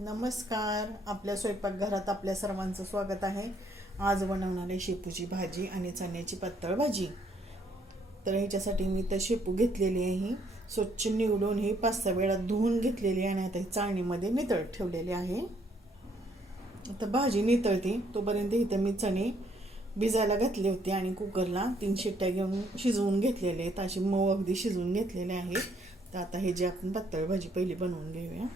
नमस्कार. आपल्या स्वयंपाकघरात आपल्या सर्वांचं स्वागत आहे. आज बनवणार आहे शेपूची भाजी आणि चण्याची पातळ भाजी. तर ह्याच्यासाठी मी तर शेपू घेतलेली आहे स्वच्छ निवडून ही पाच सहा वेळा धुवून घेतलेली आहे आणि आता ही चाळणीमध्ये नितळ ठेवलेली आहे. आता भाजी नितळते. तोपर्यंत इथं मी चणे भिजायला घातले होते आणि कुकरला तीन शिट्ट्या घेऊन शिजवून घेतलेले आहेत. असे मऊ अगदी शिजवून घेतलेले आहेत. तर आता हे जे आपण पातळ भाजी पहिली बनवून घेऊया.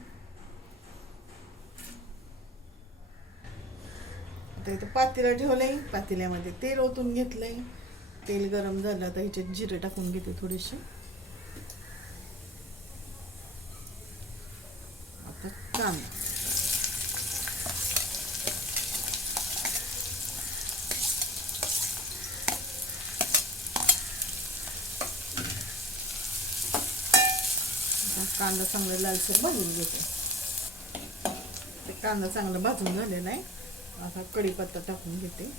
आता इथं पातेला ठेवलंय. पातेल्यामध्ये तेल ओतून घेतलंय. तेल गरम झालं तर ह्याच्यात जिरे टाकून घेते थोडेसे आता कांदा. कांदा चांगला लालसर भाजून घेते. ते कांदा चांगला भाजून झालेला आहे. असा कढीपत्ता टाकून घेते.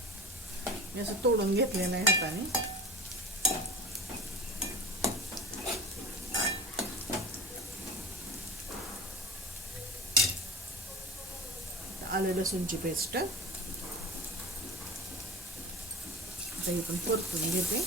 मी असं तोडून घेतलेलं आहे हाताने. आलं लसूणची पेस्ट. आता पण परतून घेते.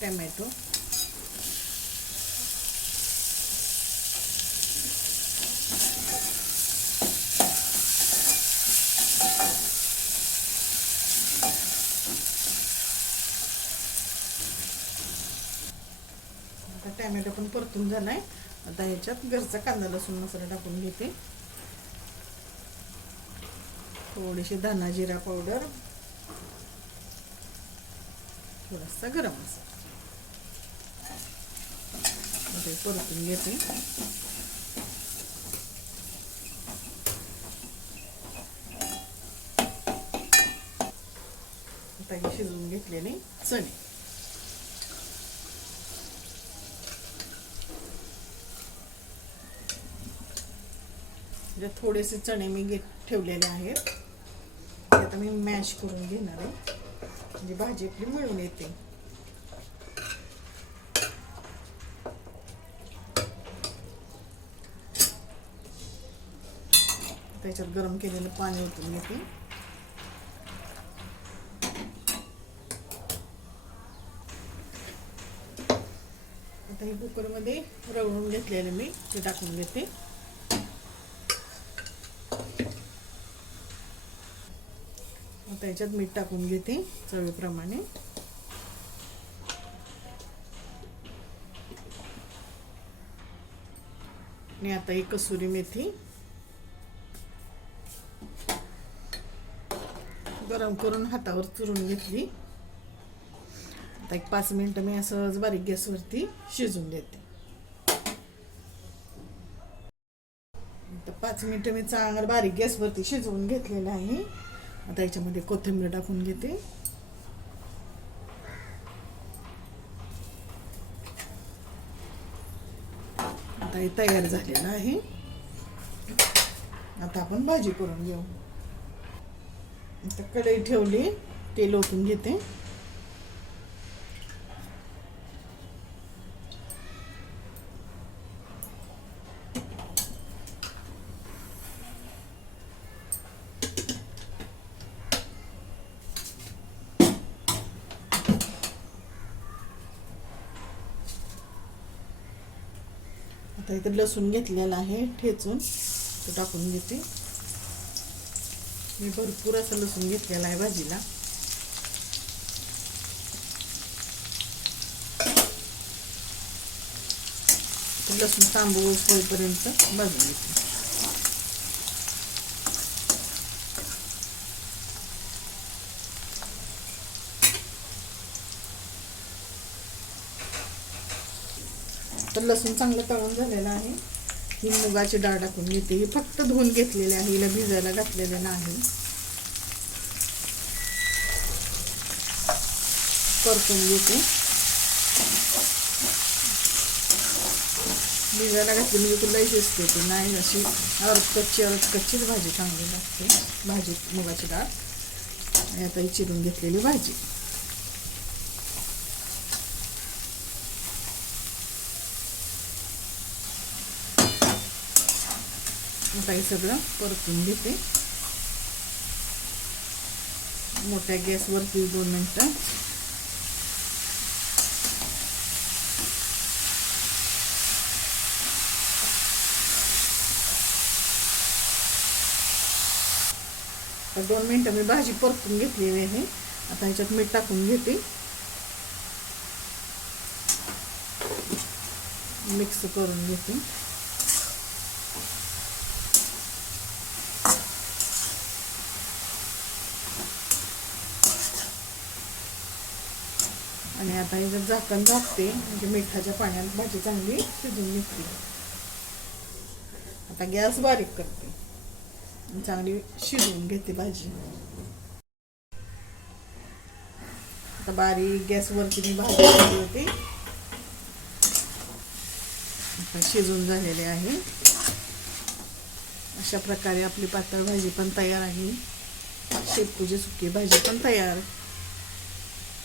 टमॅटो. आता टॅमॅटो पण परतून झालाय. आता याच्यात घरचा कांदा लसूण मसाला टाकून घेते. थोडीशी धना जिरा पावडर. थोडासा गरम मसाला. आता परतून घेते आता हे शिजवून घेतलेले चणे. म्हणजे थोडेसे चणे मी घेत ठेवलेले आहेत. ते आता मी मॅश करून घेणार आहे. म्हणजे भाजी आपली मिळून येते. त्याच्यात गरम केलेलं पाणी ओतून घेते. आता हे कुकरमध्ये रवळून घेतलेलं मी ते टाकून घेते. आता याच्यात मीठ टाकून घेते चवीप्रमाणे. आणि आता ही कसुरी मेथी गरम करून हातावर चुरून घेतली. आता एक पाच मिनटं मी असंच बारीक गॅसवरती शिजून देते. तर पाच मिनटं मी चांगलं बारीक गॅसवरती शिजवून घेतलेलं आहे. आता याच्यामध्ये कोथिंबीर टाकून घेते. आता हे तयार झालेलं आहे. आता आपण भाजी करून घेऊ. आता कढई ठेवली तेल ओतून घेते. आता इथे लसूण घेतलेला आहे ठेचून तो टाकून घेते. मी भरपूर असं लसूण घेतलेला आहे भाजीला. लसूण तांबूळ होईपर्यंत भाजून घेते. तर लसूण चांगलं तळून झालेलं आहे. ही मुगाची डाळ टाकून घेते. ही फक्त धुवून घेतलेली आहे. हिला भिजायला घातलेलं नाही. परतून घेते. भिजायला घातली म्हणजे तुला शिजते ती नाही अशी अर्ध कच्ची भाजी चांगली लागते. भाजी मुगाची डाळ. आता ही चिरून घेतलेली भाजी. आता हे सगळं परतून घेते. मोठ्या दोन मिनटं. दोन भाजी आहे आता ह्याच्यात मीठ टाकून घेते. मिक्स करून घेते. आणि आता ह्याच्यात झाकण झाकते म्हणजे मिठाच्या पाण्यात भाजी चांगली शिजून निघते आता गॅस बारीक करते. चांगली शिजवून घेते भाजी. आता बारीक गॅसवरती मी भाजी ठेवली होती. आता शिजून झालेले आहे. अशा प्रकारे आपली पातळ भाजी पण तयार आहे. शेपूची सुकी भाजी पण तयार.